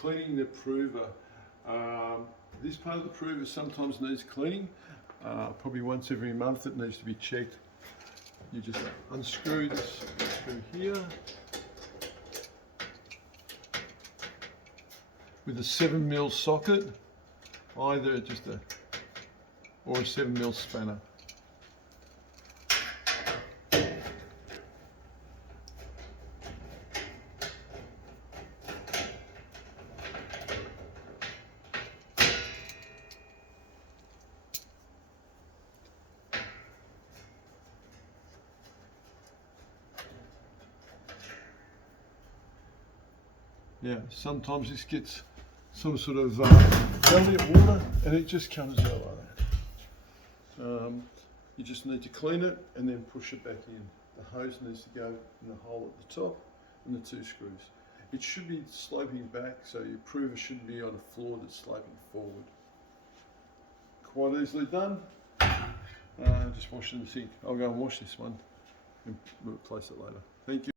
cleaning the prover. This part of the prover sometimes needs cleaning. Probably once every month it needs to be checked. You just unscrew this screw here with a 7mm socket, either just a 7mm spanner. Yeah, sometimes this gets some sort of Elliott water and it just comes out like that. You just need to clean it and then push it back in. The hose needs to go in the hole at the top and the 2 screws. It should be sloping back, so your prover should be on a floor that's sloping forward. Quite easily done. Just wash it in the sink. I'll go and wash this one and we'll replace it later. Thank you.